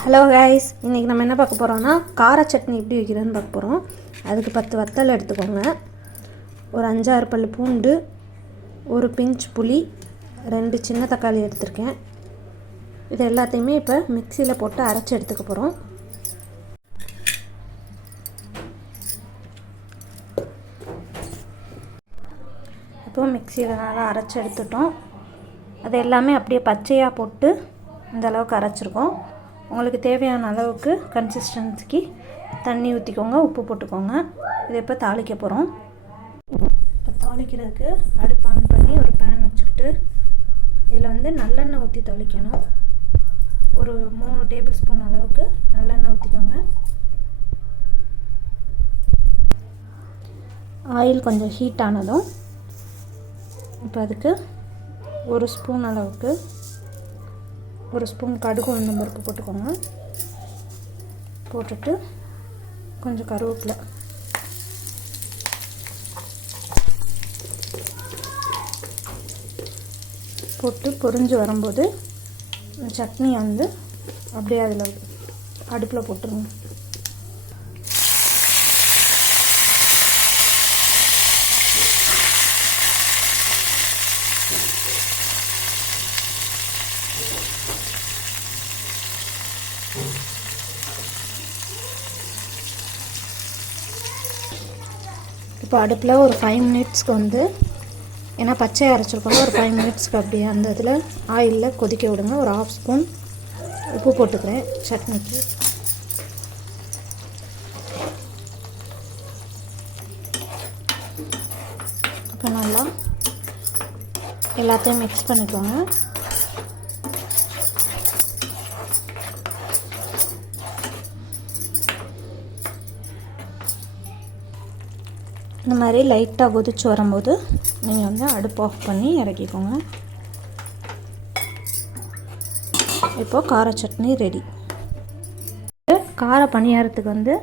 Hello guys, இன்றைக்கி நம்ம என்ன பார்க்க போகிறோம்னா கார சட்னி எப்படி வைக்கிறதுன்னு பார்க்க போகிறோம். அதுக்கு 10 வத்தல் எடுத்துக்கோங்க, ஒரு 5-6 பல் பூண்டு, ஒரு பிஞ்ச் புளி, 2 சின்ன தக்காளி எடுத்திருக்கேன். இது எல்லாத்தையுமே இப்போ மிக்சியில் போட்டு அரைச்சி எடுத்துக்க போகிறோம். இப்போ மிக்சியில் நல்லா அரைச்சி எடுத்துட்டோம். அது எல்லாமே அப்படியே பச்சையாக போட்டு இந்த அளவுக்கு அரைச்சிருக்கோம். உங்களுக்கு தேவையான அளவுக்கு கன்சிஸ்டன்சிக்கு தண்ணி ஊற்றிக்கோங்க, உப்பு போட்டுக்கோங்க. இதை இப்போ தாளிக்க போகிறோம். இப்போ தாளிக்கிறதுக்கு அடுப்பு ஆன் பண்ணி ஒரு பேன் வச்சுக்கிட்டு இதில் நல்லெண்ணெய் ஊற்றி தாளிக்கணும். ஒரு 3 டேபிள் ஸ்பூன் அளவுக்கு நல்லெண்ணெய் ஊற்றிக்கோங்க. ஆயில் கொஞ்சம் ஹீட் ஆனதும் இப்போ அதுக்கு ஒரு ஸ்பூன் அளவுக்கு ஒரு ஸ்பூன் கடுகு உளுந்தம் பருப்பு போட்டுக்கோங்க. போட்டுட்டு கொஞ்சம் கருவேப்பிலை, போட்டு பொரிஞ்சு வரும்போது சட்னி அப்படியே அதில் அடுப்பில் போட்டுருங்க. இப்போ அடுப்பில் ஒரு 5 மினிட்ஸ்க்கு ஏன்னா பச்சையை அரைச்சிருக்கோம், ஒரு 5 மினிட்ஸ்க்கு அப்படியே அந்த இதில் ஆயிலில் கொதிக்க விடுங்க. ஒரு 1/2 ஸ்பூன் உப்பு போட்டுக்கிறேன் சட்னிக்கு. இப்போ நல்லா எல்லாத்தையும் மிக்ஸ் பண்ணிக்கோங்க. இந்த மாதிரி லைட்டாக கொதிச்சு வரும்போது நீங்கள் அடுப்பு ஆஃப் பண்ணி இறக்கிக்கோங்க. இப்போது கார சட்னி ரெடி. கார பணியாரத்துக்கு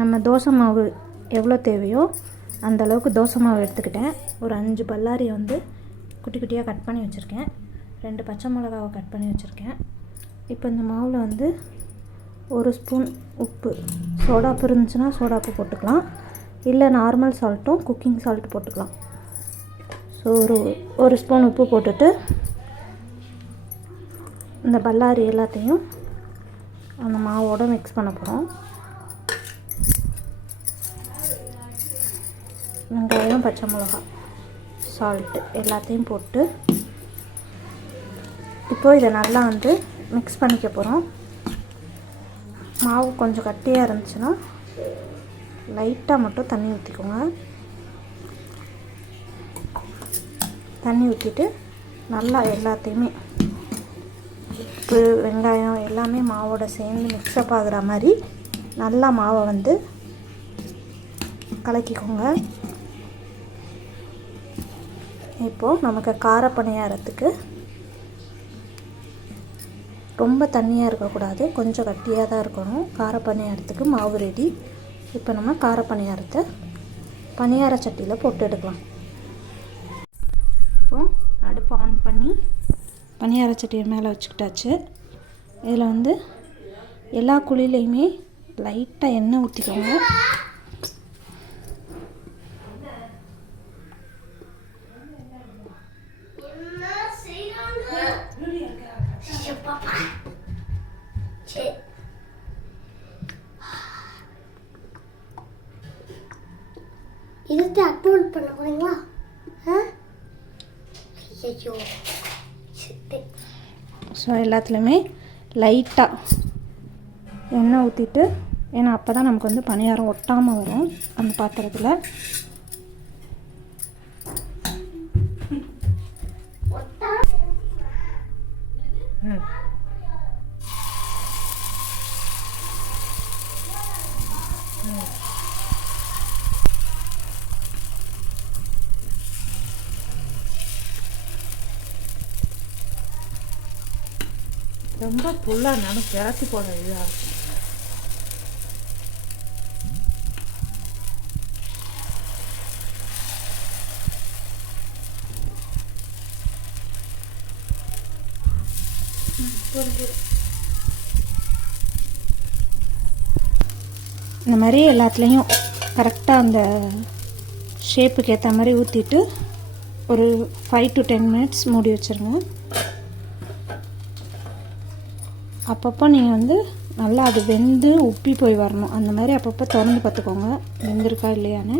நம்ம தோசை மாவு எவ்வளோ தேவையோ அந்த அளவுக்கு தோசை மாவு எடுத்துக்கிட்டேன். ஒரு 5 பல்லாரி குட்டி குட்டியாக கட் பண்ணி வச்சுருக்கேன். 2 பச்சை மிளகாவை கட் பண்ணி வச்சுருக்கேன். இப்போ இந்த மாவில் ஒரு ஸ்பூன் உப்பு, சோடாப்பு இருந்துச்சுன்னா சோடாப்பு போட்டுக்கலாம், இல்லை நார்மல் சால்ட்டும் குக்கிங் சால்ட் போட்டுக்கலாம். ஸோ ஒரு ஸ்பூன் உப்பு போட்டுட்டு இந்த பல்லாரி எல்லாத்தையும் அந்த மாவோடு மிக்ஸ் பண்ண போகிறோம். வெங்காயம், பச்சை மிளகா, சால்ட்டு எல்லாத்தையும் போட்டு இப்போது இதை நல்லா மிக்ஸ் பண்ணிக்க போகிறோம். மாவு கொஞ்சம் கட்டியாக இருந்துச்சுன்னா லைட்டாக மட்டும் தண்ணி ஊற்றிக்கோங்க. தண்ணி ஊற்றிட்டு நல்லா எல்லாத்தையுமே உப்பு, வெங்காயம் எல்லாமே மாவோட சேர்ந்து மிக்ஸ்அப் ஆகிற மாதிரி நல்லா மாவை கலக்கிக்கோங்க. இப்போது நமக்கு கார பணியாரத்துக்கு ரொம்ப தண்ணியாக இருக்கக்கூடாது, கொஞ்சம் கட்டியாக தான் இருக்கணும். கார பணியாரத்துக்கு மாவு ரெடி. இப்போ நம்ம கார பணியாரத்தை பணியார சட்டியில் போட்டு எடுக்கலாம். இப்போது அடுப்பு ஆன் பண்ணி பணியார சட்டியை மேலே வச்சுக்கிட்டாச்சு. இதில் எல்லா குழிலையுமே லைட்டாக எண்ணெய் ஊற்றிக்கோங்க. இதுக்கு அப்லோட் பண்ண போறீங்களா? ஐயோ, ஸோ எல்லாத்துலேயுமே லைட்டாக எண்ணெய் ஊற்றிட்டு, ஏன்னா அப்போ தான் நமக்கு பணியாரம் ஒட்டாமல் வரும் அந்த பாத்திரத்தில். ரொம்ப ஃபுல்லாக நானும் கிளச்சி போட இதாக இந்த மாதிரி எல்லாத்துலேயும் கரெக்டாக அந்த ஷேப்புக்கு ஏற்ற மாதிரி ஊற்றிட்டு ஒரு 5 to 10 minutes மூடி வச்சுருங்க. அப்பப்போ நீங்கள் வந்து நல்லா அது வெந்து உப்பி போய் வரணும். அந்த மாதிரி அப்பப்போ திறந்து பார்த்துக்கோங்க வெந்திருக்கா இல்லையான்னு.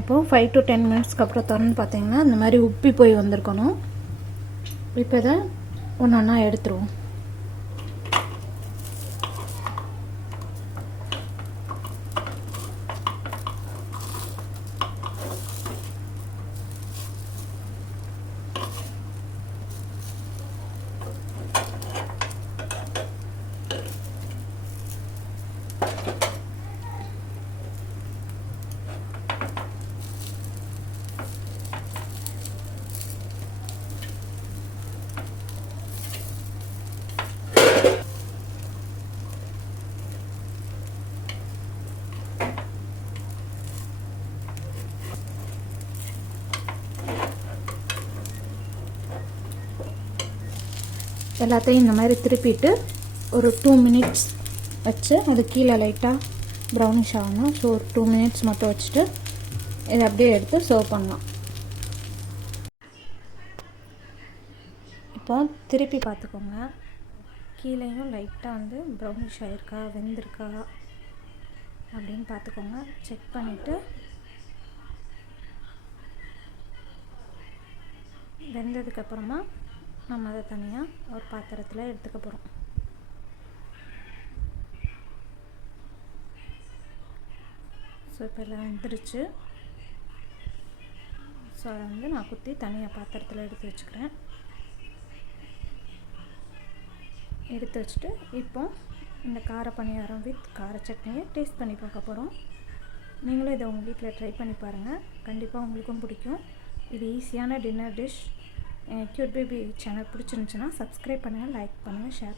இப்போது 5 to 10 minutesக்கு அப்புறம் திறந்து பார்த்தீங்கன்னா இந்த மாதிரி உப்பி போய் வந்திருக்கணும். இப்போ இதை ஒன்று ஒன்றா எடுத்துருவோம். எல்லாத்தையும் இந்த மாதிரி திருப்பிட்டு ஒரு 2 minutes வச்சு அது கீழே லைட்டாக ப்ரௌனிஷ் ஆகணும். ஸோ ஒரு 2 minutes மட்டும் வச்சுட்டு இதை அப்படியே எடுத்து சர்வ் பண்ணலாம். இப்போ திருப்பி பார்த்துக்கோங்க, கீழேயும் லைட்டாக வந்து ப்ரௌனிஷ் ஆகிருக்கா வெந்திருக்கா அப்படின்னு பார்த்துக்கோங்க. செக் பண்ணிவிட்டு வெந்ததுக்கப்புறமா நம்ம அதை தனியாக ஒரு பாத்திரத்தில் எடுத்துக்க போகிறோம். ஸோ இப்போ எல்லாம் வெந்துருச்சு. ஸோ அதை வந்து நான் குத்தி தனியாக பாத்திரத்தில் எடுத்து வச்சுக்கிறேன். எடுத்து வச்சுட்டு இப்போ இந்த கார பணியாரம் வித் கார சட்னியை டேஸ்ட் பண்ணி பார்க்க போகிறோம். நீங்களும் இதை உங்கள் வீட்டில் ட்ரை பண்ணி பாருங்கள், கண்டிப்பாக உங்களுக்கும் பிடிக்கும். இது ஈஸியான dinner dish. Cute baby channel பிடிச்சிருந்துச்சுன்னா சப்ஸ்கிரைப் பண்ணுங்கள், லைக் பண்ணுங்கள், ஷேர்